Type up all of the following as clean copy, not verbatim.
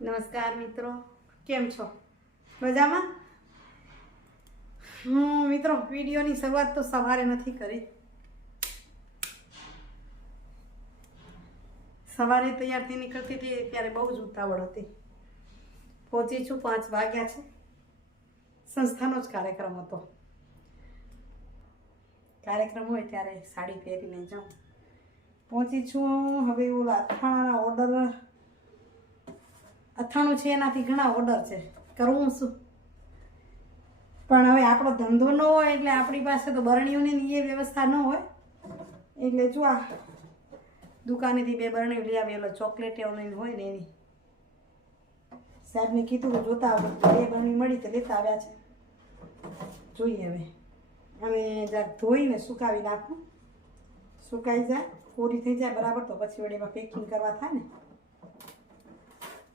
નમસ્કાર મિત્રો, કેમ છો? મજામાં? મિત્રો વિડીયોની શરૂઆત તો સવારે નથી કરી. સવારે તૈયારથી નીકળતી હતી ત્યારે બહુ જ ઉતાવળ હતી. પહોંચી છું 5 વાગ્યા છે. સંસ્થાનો જ કાર્યક્રમ હતો. કાર્યક્રમ હોય ત્યારે સાડી પહેરીને જાઉં. પહોંચી છું. હવે ઓલા અથાણાના ઓર્ડર અથાણું છે એનાથી ઘણા ઓર્ડર છે, કરવું શું? પણ હવે આપણો ધંધો ન હોય એટલે આપણી પાસે તો બરણીઓની એ વ્યવસ્થા ન હોય. એટલે જો આ દુકાનેથી 2 બરણીઓ લઈ આવી. ઓલો ચોકલેટ હોય ને એની. સાહેબને કીધું કે જોતા આવે, 2 બરણી મળી તો લેતા આવ્યા છે. જોઈએ હવે અને જરાક ધોઈને સુકાવી નાખું. સુકાઈ જાય, પૂરી થઈ જાય બરાબર, તો પછી વળી એમાં પેકિંગ કરવા થાય ને.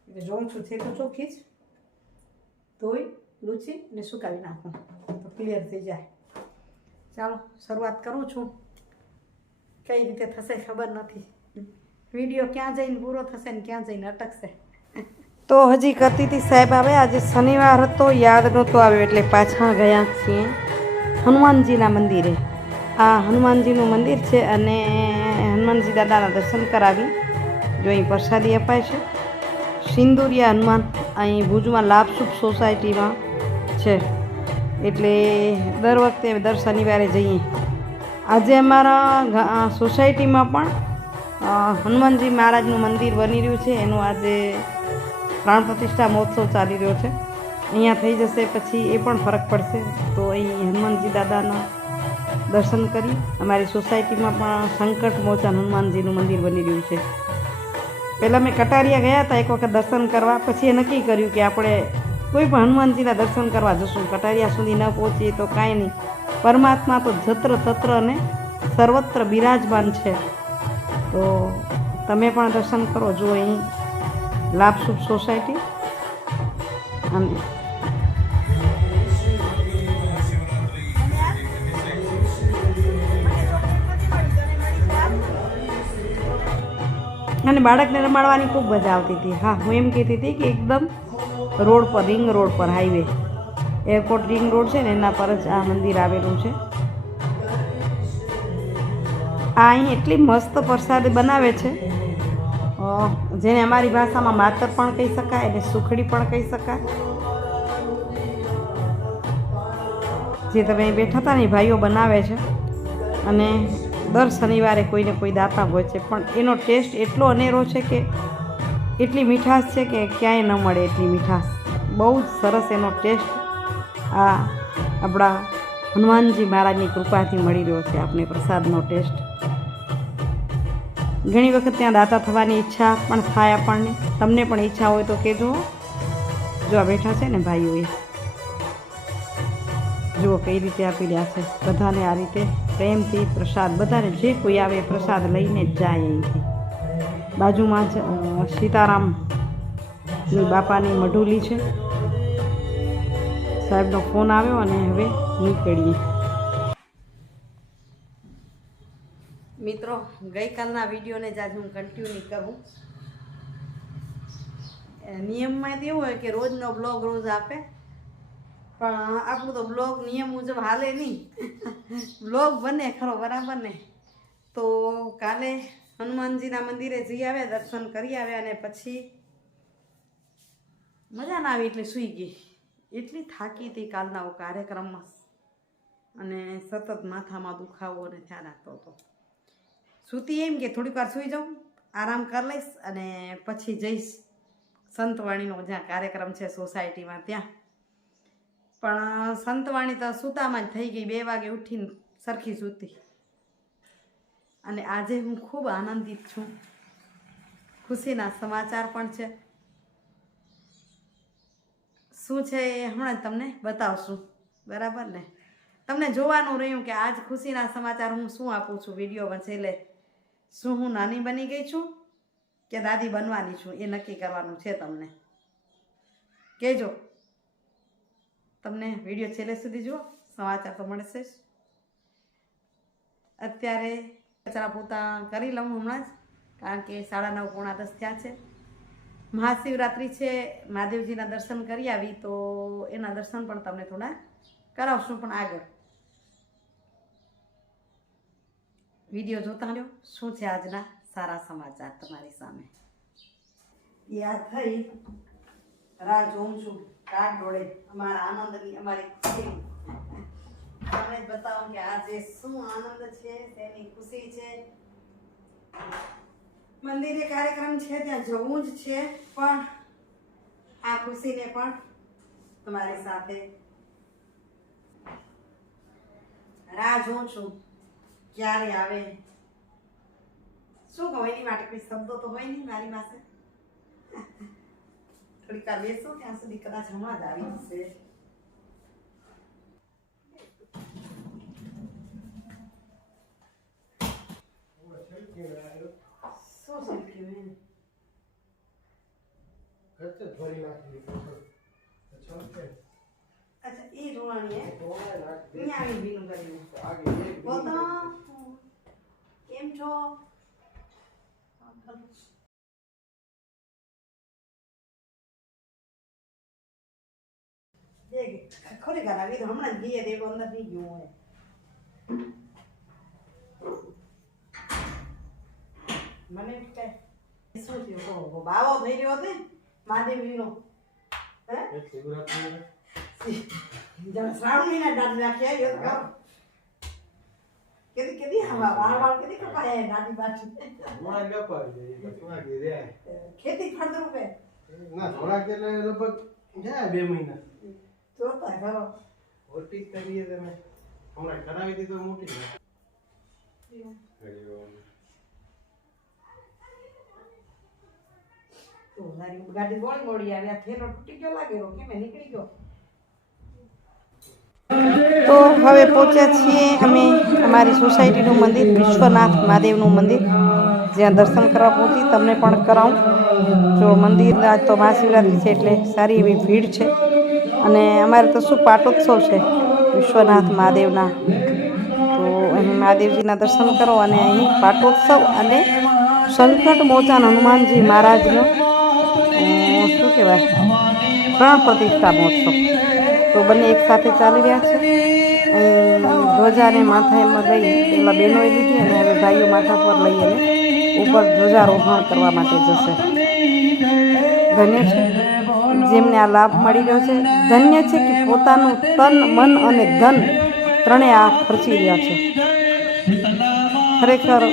એટલે જોઉં છું છે તો ચોખ્ખી જ. ધોઈ લૂછી ને સુકાવી નાખું તો ક્લિયર થઈ જાય. ચાલો શરૂઆત કરું છું. કઈ રીતે થશે ખબર નથી. વિડીયો ક્યાં જઈને પૂરો થશે ને ક્યાં જઈને અટકશે. તો હજી કરતી હતી સાહેબ આવે. આજે શનિવાર હતો, યાદ નહોતો આવ્યો એટલે પાછા ગયા છીએ હનુમાનજીના મંદિરે. આ હનુમાનજીનું મંદિર છે અને હનુમાનજી દાદાના દર્શન કરાવી. જો અહીં પ્રસાદી અપાય છે. સિંદુરિયા હનુમાન અહીં ભુજમાં લાભસુખ સોસાયટીમાં છે. એટલે દર વખતે દર શનિવારે જઈએ. આજે અમારા સોસાયટીમાં પણ હનુમાનજી મહારાજનું મંદિર બની રહ્યું છે. એનું આજે પ્રાણ પ્રતિષ્ઠા મહોત્સવ ચાલી રહ્યો છે. અહીંયા થઈ જશે પછી એ પણ ફરક પડશે. તો અહીં હનુમાનજી દાદાના દર્શન કરી. અમારી સોસાયટીમાં પણ સંકટ મોચન હનુમાનજીનું મંદિર બની રહ્યું છે. પહેલાં મેં કટારિયા ગયા હતા એક વખત દર્શન કરવા. પછી એ નક્કી કર્યું કે આપણે કોઈ પણ હનુમાનજીના દર્શન કરવા જશું. કટારિયા સુધી ન પહોંચીએ તો કાંઈ નહીં. પરમાત્મા તો જત્ર તત્ર અને સર્વત્ર બિરાજમાન છે. તો તમે પણ દર્શન કરો. જો અહીં લાભસુખ સોસાયટી અને બાળકને રમાડવાની ખૂબ મજા આવતી હતી. હા, હું એમ કહેતી હતી કે એકદમ રોડ પર, રિંગ રોડ પર, હાઈવે એરપોર્ટ રિંગ રોડ છે ને એના પર જ આ મંદિર આવેલું છે. આ અહીં એટલી મસ્ત પ્રસાદ બનાવે છે જેને અમારી ભાષામાં માતર પણ કહી શકાય અને સુખડી પણ કહી શકાય. જે તમે બેઠા હતા ને ભાઈઓ બનાવે છે અને દર શનિવારે કોઈને કોઈ દાતા હોય છે. પણ એનો ટેસ્ટ એટલો અનેરો છે કે એટલી મીઠાશ છે કે ક્યાંય ન મળે એટલી મીઠાશ. બહુ જ સરસ એનો ટેસ્ટ આ આપણા હનુમાનજી મહારાજની કૃપાથી મળી રહ્યો છે આપણે પ્રસાદનો ટેસ્ટ. ઘણી વખત ત્યાં દાતા થવાની ઈચ્છા પણ થાય આપણને. તમને પણ ઈચ્છા હોય તો કહેજો. જો આ બેઠા છે ને ભાઈઓ, એ જુઓ કઈ રીતે આપી રહ્યા છે બધાને. આ રીતે પ્રેમથી પ્રસાદ, બધાને જે કોઈ આવે પ્રસાદ લઈને જ જાય અહીંથી. બાજુમાં જ સીતારામની બાપાની મઢુલી છે. સાહેબનો ફોન આવ્યો અને હવે નીકળીએ. મિત્રો, ગઈકાલના વિડીયોને જ આજે હું કન્ટિન્યુ કરું. નિયમમાં તો એવું હોય કે રોજનો બ્લોગ રોજ આપે, પણ આપણું તો બ્લોગ નિયમ મુજબ હાલે નહીં. બ્લોગ બને ખરો, બરાબર ને? તો કાલે હનુમાનજીના મંદિરે જઈ આવ્યા, દર્શન કરી આવ્યા અને પછી મજા ના આવી એટલે સૂઈ ગઈ. એટલી થાકી હતી કાલના કાર્યક્રમમાં અને સતત માથામાં દુખાવો અને ધ્યાન રાખતો હતો. સૂતી એમ કે થોડીક વાર સૂઈ જાઉં, આરામ કરી લઈશ અને પછી જઈશ સંતવાણીનો જ્યાં કાર્યક્રમ છે સોસાયટીમાં ત્યાં. પણ સંતવાણી તો સૂતામાં જ થઈ ગઈ. 2 વાગે ઉઠીને સરખી સૂતી. અને આજે હું ખૂબ આનંદિત છું. ખુશીના સમાચાર પણ છે. શું છે એ હમણાં જ તમને બતાવશું, બરાબર ને? તમને જોવાનું રહ્યું કે આજ ખુશીના સમાચાર હું શું આપું છું વિડીયોમાં છેલ્લે. શું હું નાની બની ગઈ છું કે દાદી બનવાની છું એ નક્કી કરવાનું છે. તમને કહેજો. તમને વિડીયો છેલ્લે સુધી જુઓ, સમાચાર તો મળશે જ. અત્યારે કચરા પોતા કરી લઉં હમણાં જ, કારણ કે 9:30 પોણા 10 થયા છે. મહાશિવરાત્રિ છે, મહાદેવજીના દર્શન કરી આવી, તો એના દર્શન પણ તમને થોડા કરાવશું. પણ આગળ વિડીયો જોતા રહ્યો. શું છે આજના સારા સમાચાર તમારી સામે. યાદ થઈ રાહ જોઉં છું કાટ ડોળે અમારા આનંદની, અમારી ખુશીની. તમને જ બતાવું કે આજે શું આનંદ છે, તેની ખુશી છે. મંદિરે કાર્યક્રમ છે, ત્યાં જવું જ છે, પણ આ ખુશીને પણ તમારી સાથે રાહ જોઉં છું ક્યારે આવે. શું કહું, એની માટે કોઈ શબ્દો તો હોય નહીં મારી પાસે. થોડીક વાર બેસો, ત્યાં સુધી કદાચ હમણાં જ આવી જશે. શું શીખ્યું? અચ્છા, એ જોવાની આવી ભીનું કર્યું. કેમ છો? ખરેખર આવી તો હમણાં જ ગઈએ, દેવો અંદર નહીં ગયું હોય. મને કઈ શું થયું? બાવો થઈ રહ્યો હતો મહાદેવજીનો. શ્રાવણ મહિના દાંત નાખ્યા. કેદી વાળ કેદી કપાય દાંતી પાછી ખેતી ફળદ્રુપે ના થોડાક એટલે લગભગ જાય 2 મહિના જોતા ખરો. ઓટી કરીએ તમે હમણાં કરાવી દીધો મોટી તો મારી ગાડી મોડી આવી. આ થેલો તૂટી ગયો લાગે, કેમ નીકળી ગયો. તો હવે પહોંચ્યા છીએ અમે અમારી સોસાયટીનું મંદિર, વિશ્વનાથ મહાદેવનું મંદિર, જ્યાં દર્શન કરવા પહોંચી. તમને પણ કરાવું. જો મંદિર આજ તો મહાશિવરાત્રિ છે એટલે સારી એવી ભીડ છે. અને અમારે તો શું પાટોત્સવ છે વિશ્વનાથ મહાદેવના, તો અહીં મહાદેવજીના દર્શન કરો. અને અહીં પાટોત્સવ અને સંકટ મોચન હનુમાનજી મહારાજનો શું કહેવાય, પ્રાણ પ્રતિષ્ઠા મહોત્સવ, તો બંને એક સાથે ચાલી રહ્યા છે. ધ્વજાને માથામાં લઈ પેલા બહેનોએ લીધી, અને હવે ભાઈઓ માથા પર લઈ અને ઉપર ધ્વજારોહણ કરવા માટે જશે. ધન્ય છે જેમને આ લાભ મળી રહ્યો છે. ધન્ય છે કે પોતાનું તન, મન અને ધન ત્રણેય આ ખર્ચી રહ્યા છે. ખરેખર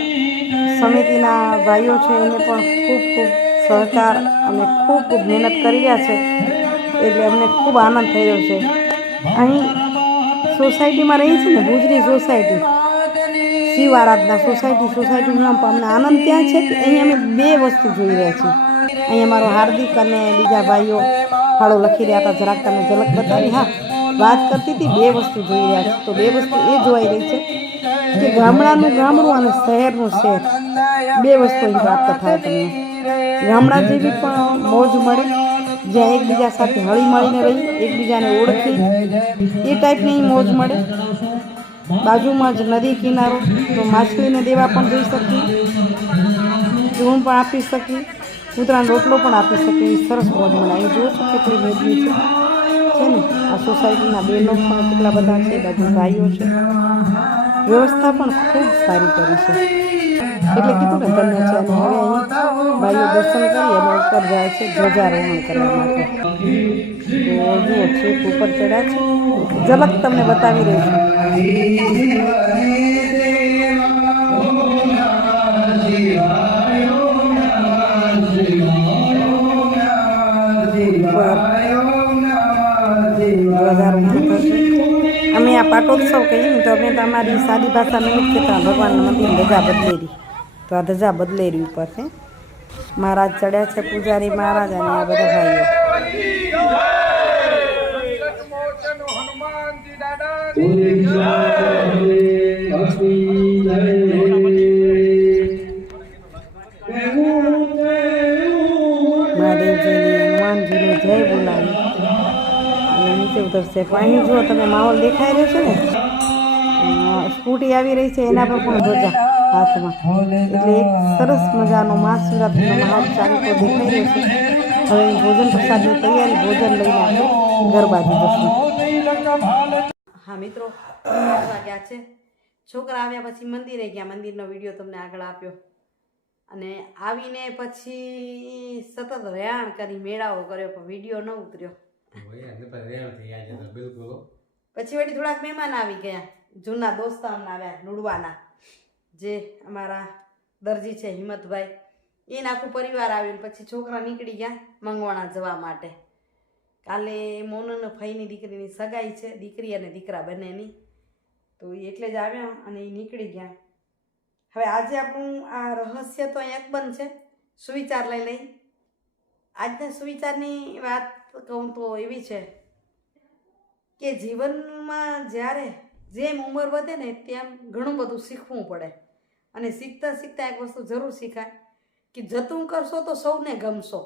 સમિતિના ભાઈઓ છે એને પણ ખૂબ ખૂબ સહકાર અને ખૂબ ખૂબ મહેનત કરી રહ્યા છે, એટલે અમને ખૂબ આનંદ થઈ રહ્યો છે. અહીં સોસાયટીમાં રહી છે ને, ભુજની સોસાયટી શિવ આરાધના સોસાયટીનું નામ. પણ અમને આનંદ ત્યાં છે કે અહીં અમે 2 વસ્તુ જોઈ રહ્યા છીએ. અહીં અમારો હાર્દિક અને બીજા ભાઈઓ ફાળો લખી રહ્યા હતા. જરાક તમને ઝલક બતાવી. હા, વાત કરતી હતી 2 વસ્તુ જોઈ રહ્યા છે. તો 2 વસ્તુ એ જોવાઈ રહી છે કે ગામડાનું ગામડું અને શહેરનું શહેર, 2 વસ્તુ અહીં પ્રાપ્ત થાય તમને. ગામડા જેવી પણ મોજ મળે, જ્યાં એકબીજા સાથે હળી મળીને રહી, એકબીજાને ઓળખી, એ ટાઈપની મોજ મળે. બાજુમાં જ નદી કિનારો, તો માછલીને દેવા પણ જઈ શકીએ, ચૂણ પણ આપી શકીએ, કૂતરાનો રોટલો પણ આપી શકીએ. એ સરસ મોજ મળે. અહીં જુઓ છો કેટલી મોજની છે ને. આ સોસાયટીના બહેનો પણ કેટલા બધા છે, બાજુ ભાઈઓ છે. વ્યવસ્થા પણ ખૂબ સારી કરી છે, એટલે કીધું ને તમને છે. અને હવે અહીં ભાઈઓ દર્શન કરી અને ઉપર જાય છે ધ્વજારોહણ કરવા માટે. તો જુઓ છેક ઉપર ચડ્યા છે. ઝલક તમને બતાવી રહી છું. અમે આ પાટોત્સવ કહીએ ને, તો અમે તો અમારી સાદી ભાષામાં એમ જ કહેતા ભગવાનના મંદિર ધજા બદલેરી. તો આ ધજા બદલેરી ઉપર છે. મહારાજ ચડ્યા છે, પૂજારી મહારાજ અને આ બધા ભાઈઓ. મહાદેવજીની, હનુમાનજીની જય બોલાવી અને નીચે ઉતરશે. પણ અહીં જુઓ તમે, માહોલ દેખાઈ રહ્યો છે ને, સ્કૂટી આવી રહી છે એના પર પણ ધ્વજા હાથમાં, એટલે એક સરસ મજાનો મહાશિવરાત્રિનો માહોલ ચાલતો દેખાઈ રહ્યો છે. હવે ભોજન પ્રસાદની તૈયારી, ભોજન લઈને આપણે ઘર બાજુ જશું. હા મિત્રો, 8 વાગ્યા છે. છોકરા આવ્યા પછી મંદિરે ગયા, મંદિરનો વિડીયો તમને આગળ આપ્યો, અને આવીને પછી સતત રેહાણ કરી મેળાઓ કર્યો પણ વિડીયો ન ઉતર્યો. પછી વળી થોડાક મહેમાન આવી ગયા, જૂના દોસ્તારના આવ્યા, લુડવાના, જે અમારા દરજી છે હિંમતભાઈ, એને આખું પરિવાર આવ્યું. પછી છોકરા નીકળી ગયા મંગવાણા જવા માટે. કાલે મોનન ફઈની દીકરીની સગાઈ છે, દીકરી અને દીકરા બંનેની, તો એટલે જ આવ્યા અને એ નીકળી ગયા. હવે આજે આપણું આ રહસ્ય તો અહીંયા બંધ છે. સુવિચાર લઈ લઈ. આજના સુવિચારની વાત કહું તો એવી છે કે જીવનમાં જ્યારે જેમ ઉંમર વધે ને તેમ ઘણું બધું શીખવું પડે, અને શીખતા શીખતા એક વસ્તુ જરૂર શીખાય કે જતું કરશો તો સૌને ગમશો,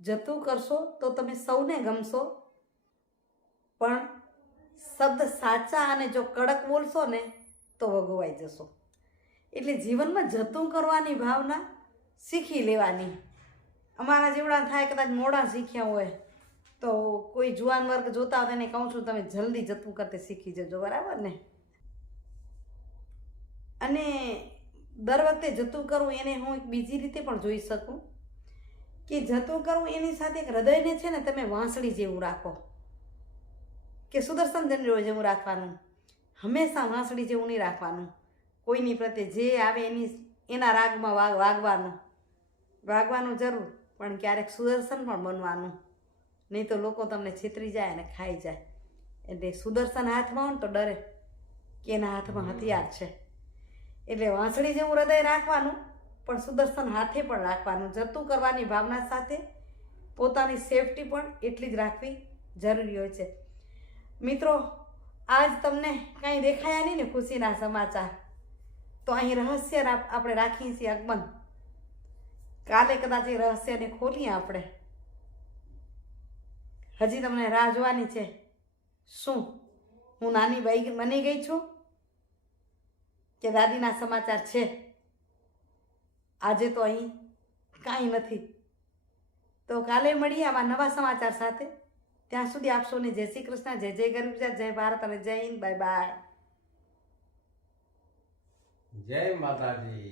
જતું કરશો તો તમે સૌને ગમશો, પણ શબ્દ સાચા અને જો કડક બોલશો ને તો વગોવાઈ જશો. એટલે જીવનમાં જતું કરવાની ભાવના શીખી લેવાની. અમારા જેવડા થાય કદાચ મોડા શીખ્યા હોય તો કોઈ જુવાન વર્ગ જોતા હોય એને કહું છું તમે જલ્દી જતું કરતે શીખી જજો, બરાબર ને. અને દર વખતે જતું કરવું એને હું એક બીજી રીતે પણ જોઈ શકું કે જતું કરવું એની સાથે એક હૃદયને છે ને તમે વાંસળી જેવું રાખો, કે સુદર્શન ચંદ્ર જેવું રાખવાનું, હંમેશા વાંસળી જેવું નહીં રાખવાનું. કોઈની પ્રત્યે જે આવે એના રાગમાં વાગવાનું જરૂર, પણ ક્યારેક સુદર્શન પણ બનવાનું, નહીં તો લોકો તમને છેતરી જાય અને ખાઈ જાય. એટલે સુદર્શન હાથમાં હોય ને તો ડરે કે એના હાથમાં હથિયાર છે. એટલે વાંસળી જેવું હૃદય રાખવાનું, પણ સુદર્શન હાથે પણ રાખવાનું. જતું કરવાની ભાવના સાથે પોતાની સેફટી પણ એટલી જ રાખવી જરૂરી હોય છે. મિત્રો, આજ તમને કાંઈ દેખાયા નહીં ને ખુશીના સમાચાર, તો અહીં રહસ્ય આપણે રાખીએ છીએ અકબંધ. કાલે કદાચ એ રહસ્યને ખોલીએ આપણે. હજી તમને રાહ જોવાની છે. શું હું નાની બાઈ બની ગઈ છું કે દાદીના સમાચાર છે? આજે તો અહીં કાંઈ નથી. તો કાલે મળીએ આવા નવા સમાચાર સાથે. ત્યાં સુધી આપ સૌને જય શ્રી કૃષ્ણ, જય જય ગરીબ ગુજરાત, જય ભારત અને જય હિન્દ. Bye bye. જય માતાજી.